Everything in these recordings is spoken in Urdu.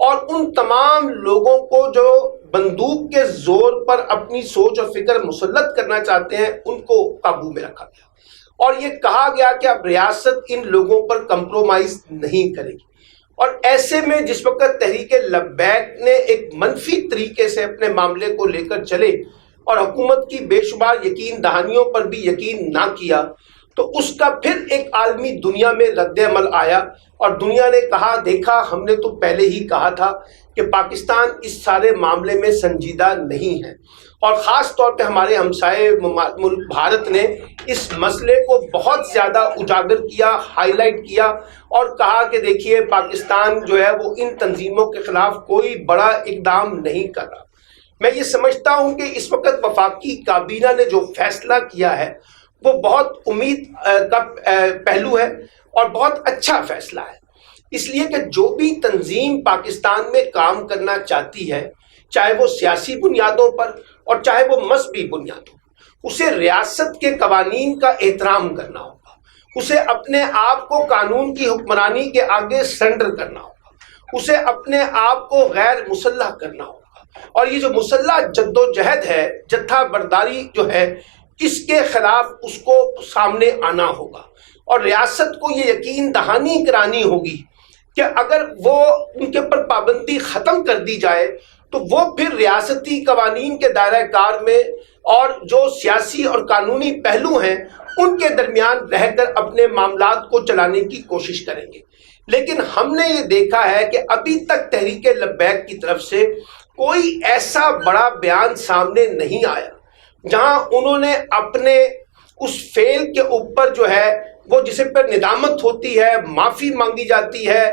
اور ان تمام لوگوں کو جو بندوق کے زور پر اپنی سوچ اور فکر مسلط کرنا چاہتے ہیں ان کو قابو میں رکھا گیا، اور یہ کہا گیا کہ اب ریاست ان لوگوں پر کمپرومائز نہیں کرے گی۔ اور ایسے میں جس وقت تحریک لبیک نے ایک منفی طریقے سے اپنے معاملے کو لے کر چلے اور حکومت کی بے شمار یقین دہانیوں پر بھی یقین نہ کیا، تو اس کا پھر ایک عالمی دنیا میں رد عمل آیا، اور دنیا نے کہا دیکھا ہم نے تو پہلے ہی کہا تھا کہ پاکستان اس سارے معاملے میں سنجیدہ نہیں ہے۔ اور خاص طور پہ ہمارے ہمسائے ملک بھارت نے اس مسئلے کو بہت زیادہ اجاگر کیا، ہائی لائٹ کیا، اور کہا کہ دیکھیے پاکستان جو ہے وہ ان تنظیموں کے خلاف کوئی بڑا اقدام نہیں کر رہا۔ میں یہ سمجھتا ہوں کہ اس وقت وفاقی کابینہ نے جو فیصلہ کیا ہے وہ بہت امید کا پہلو ہے اور بہت اچھا فیصلہ ہے، اس لیے کہ جو بھی تنظیم پاکستان میں کام کرنا چاہتی ہے، چاہے وہ سیاسی بنیادوں پر اور چاہے وہ مذہبی بنیادوں پر، اسے ریاست کے قوانین کا احترام کرنا ہوگا، اسے اپنے آپ کو قانون کی حکمرانی کے آگے سرنڈر کرنا ہوگا، اسے اپنے آپ کو غیر مسلح کرنا ہوگا، اور یہ جو مسلح جد و جہد ہے، جتھا برداری جو ہے، اس کے خلاف اس کو سامنے آنا ہوگا، اور ریاست کو یہ یقین دہانی کرانی ہوگی کہ اگر وہ ان کے اوپر پابندی ختم کر دی جائے تو وہ پھر ریاستی قوانین کے دائرہ کار میں اور جو سیاسی اور قانونی پہلو ہیں ان کے درمیان رہ کر اپنے معاملات کو چلانے کی کوشش کریں گے۔ لیکن ہم نے یہ دیکھا ہے کہ ابھی تک تحریک لبیک کی طرف سے کوئی ایسا بڑا بیان سامنے نہیں آیا جہاں انہوں نے اپنے اس فیل کے اوپر جو ہے وہ جسے پر ندامت ہوتی ہے، معافی مانگی جاتی ہے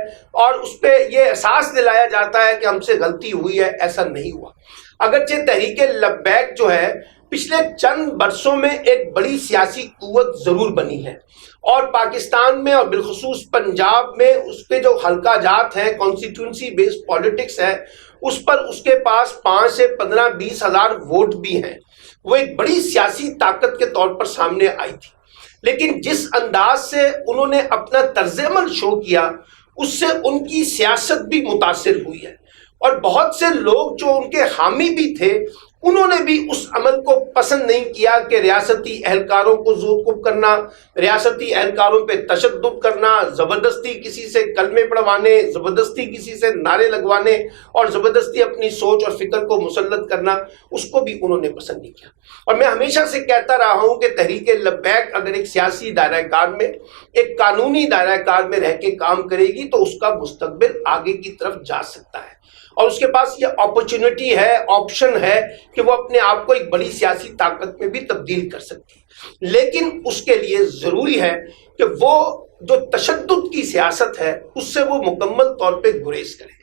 اور اس پہ یہ احساس دلایا جاتا ہے کہ ہم سے غلطی ہوئی ہے، ایسا نہیں ہوا۔ اگرچہ تحریک لبیک جو ہے پچھلے چند برسوں میں ایک بڑی سیاسی قوت ضرور بنی ہے، اور پاکستان میں اور بالخصوص پنجاب میں اس کے جو حلقہ جات ہیں، کانسٹیٹوئنسی بیسڈ پالیٹکس ہے، اس پر اس کے پاس 5 سے 15-20 ہزار ووٹ بھی ہیں، وہ ایک بڑی سیاسی طاقت کے طور پر سامنے آئی تھی۔ لیکن جس انداز سے انہوں نے اپنا طرز عمل شو کیا اس سے ان کی سیاست بھی متاثر ہوئی ہے، اور بہت سے لوگ جو ان کے حامی بھی تھے انہوں نے بھی اس عمل کو پسند نہیں کیا کہ ریاستی اہلکاروں کو زور کرنا، ریاستی اہلکاروں پہ تشدد کرنا، زبردستی کسی سے کلمے پڑھوانے، زبردستی کسی سے نعرے لگوانے اور زبردستی اپنی سوچ اور فکر کو مسلط کرنا، اس کو بھی انہوں نے پسند نہیں کیا۔ اور میں ہمیشہ سے کہتا رہا ہوں کہ تحریک لبیک اگر ایک سیاسی دائرہ کار میں، ایک قانونی دائرہ کار میں رہ کے کام کرے گی تو اس کا مستقبل آگے کی طرف جا سکتا ہے، اور اس کے پاس یہ اپرچونٹی ہے، آپشن ہے کہ وہ اپنے آپ کو ایک بڑی سیاسی طاقت میں بھی تبدیل کر سکتی ہے۔ لیکن اس کے لیے ضروری ہے کہ وہ جو تشدد کی سیاست ہے اس سے وہ مکمل طور پہ گریز کرے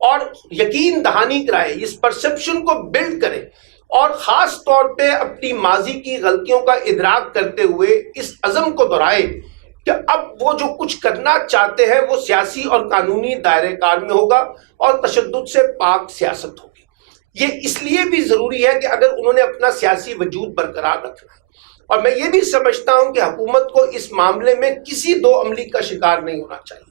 اور یقین دہانی کرائے، اس پرسپشن کو بلڈ کرے، اور خاص طور پہ اپنی ماضی کی غلطیوں کا ادراک کرتے ہوئے اس عزم کو دہرائے کہ اب وہ جو کچھ کرنا چاہتے ہیں وہ سیاسی اور قانونی دائرہ کار میں ہوگا اور تشدد سے پاک سیاست ہوگی۔ یہ اس لیے بھی ضروری ہے کہ اگر انہوں نے اپنا سیاسی وجود برقرار رکھنا ہے، اور میں یہ بھی سمجھتا ہوں کہ حکومت کو اس معاملے میں کسی دو عملی کا شکار نہیں ہونا چاہیے،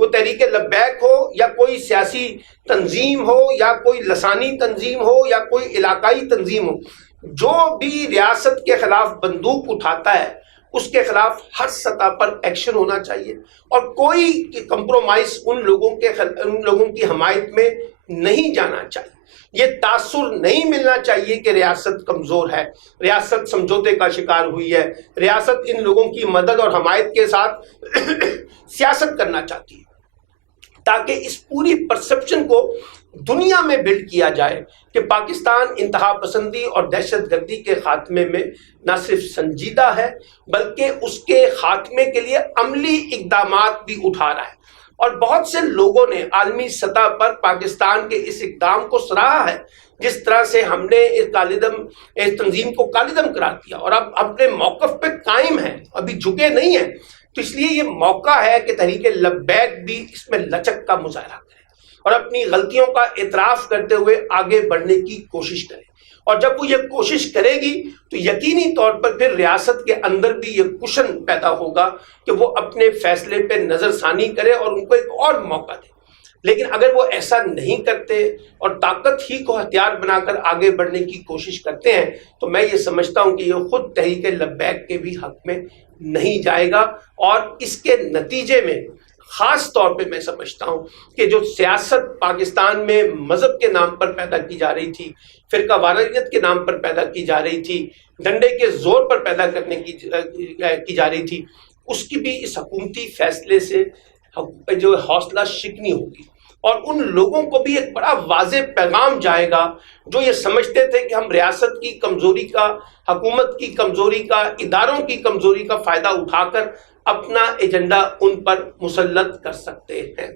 وہ تحریک لبیک ہو یا کوئی سیاسی تنظیم ہو یا کوئی لسانی تنظیم ہو یا کوئی علاقائی تنظیم ہو، جو بھی ریاست کے خلاف بندوق اٹھاتا ہے اس کے خلاف ہر سطح پر ایکشن ہونا چاہیے، اور کوئی کمپرومائز ان لوگوں کی حمایت میں نہیں جانا چاہیے۔ یہ تاثر نہیں ملنا چاہیے کہ ریاست کمزور ہے، ریاست سمجھوتے کا شکار ہوئی ہے، ریاست ان لوگوں کی مدد اور حمایت کے ساتھ سیاست کرنا چاہتی ہے، تاکہ اس پوری پرسپشن کو دنیا میں بلڈ کیا جائے کہ پاکستان انتہا پسندی اور دہشت گردی کے خاتمے میں نہ صرف سنجیدہ ہے بلکہ اس کے خاتمے کے لیے عملی اقدامات بھی اٹھا رہا ہے۔ اور بہت سے لوگوں نے عالمی سطح پر پاکستان کے اس اقدام کو سراہا ہے، جس طرح سے ہم نے اس تنظیم کو کالعدم قرار دیا اور اب اپنے موقف پہ قائم ہیں، ابھی جھکے نہیں ہیں۔ تو اس لیے یہ موقع ہے کہ تحریک لبیک بھی اس میں لچک کا مظاہرہ کرے اور اپنی غلطیوں کا اعتراف کرتے ہوئے آگے بڑھنے کی کوشش کرے، اور جب وہ یہ کوشش کرے گی تو یقینی طور پر پھر ریاست کے اندر بھی یہ کشن پیدا ہوگا کہ وہ اپنے فیصلے پہ نظر ثانی کرے اور ان کو ایک اور موقع دے۔ لیکن اگر وہ ایسا نہیں کرتے اور طاقت ہی کو ہتھیار بنا کر آگے بڑھنے کی کوشش کرتے ہیں تو میں یہ سمجھتا ہوں کہ یہ خود تحریک لبیک کے بھی حق میں نہیں جائے گا، اور اس کے نتیجے میں خاص طور پہ میں سمجھتا ہوں کہ جو سیاست پاکستان میں مذہب کے نام پر پیدا کی جا رہی تھی، فرقہ واریت کے نام پر پیدا کی جا رہی تھی، ڈنڈے کے زور پر پیدا کرنے کی جا رہی تھی، اس کی بھی اس حکومتی فیصلے سے جو حوصلہ شکنی ہوگی، اور ان لوگوں کو بھی ایک بڑا واضح پیغام جائے گا جو یہ سمجھتے تھے کہ ہم ریاست کی کمزوری کا، حکومت کی کمزوری کا، اداروں کی کمزوری کا فائدہ اٹھا کر اپنا ایجنڈا ان پر مسلط کر سکتے ہیں۔